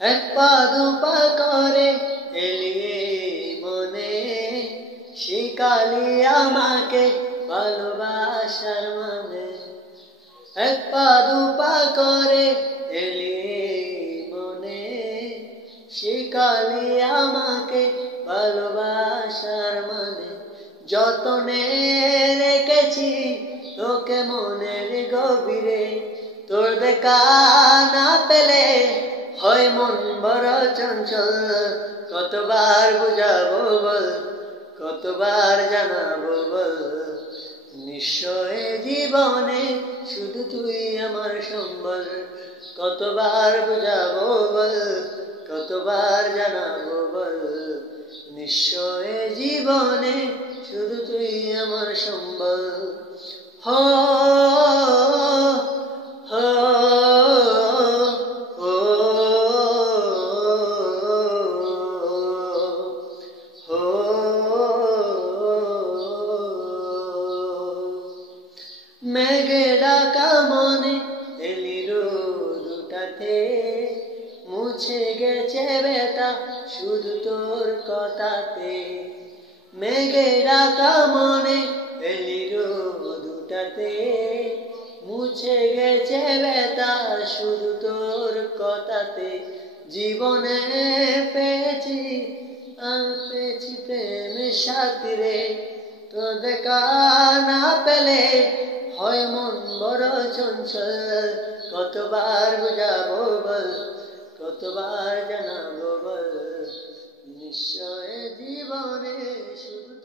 এক পা দুপা করে এলিয়ে মনে শিখালি আমাকে ভালোবাসার মানে। এক পা দুপা করে এলিয়ে মনে শিখালি আমাকে ভালোবাসার মানে। যতনে রেখেছি তোকে মনের গভীরে, তোর দেখা না পেলে হয় মন বড় চঞ্চল। কতবার বুঝাবো বল, কতবার জানাবো বল, নিশ্চয় জীবনে শুধু তুই আমার সম্বল। কতবার বুঝাবো বল, কতবার জানাবো বল, নিশ্চয় জীবনে শুধু তুই আমার সম্বল। হো হো মেঘে ডাকা মনে এলি রোদ উঠাতে, মুছে গেছে ব্যথা শুধু তোর কথাতে। মেঘে ডাকা মনে এলি রোদ উঠাতে, মুছে গেছে ব্যথা শুধু তোর কথাতে। জীবনে পেয়েছি প্রেমের সাথী রে, তো দেখা না পেলে হয় মন বড় চঞ্চল। কতবার বুঝাবো বল, কতবার জানাবো বল, নিশ্চয় জীবনে শুধু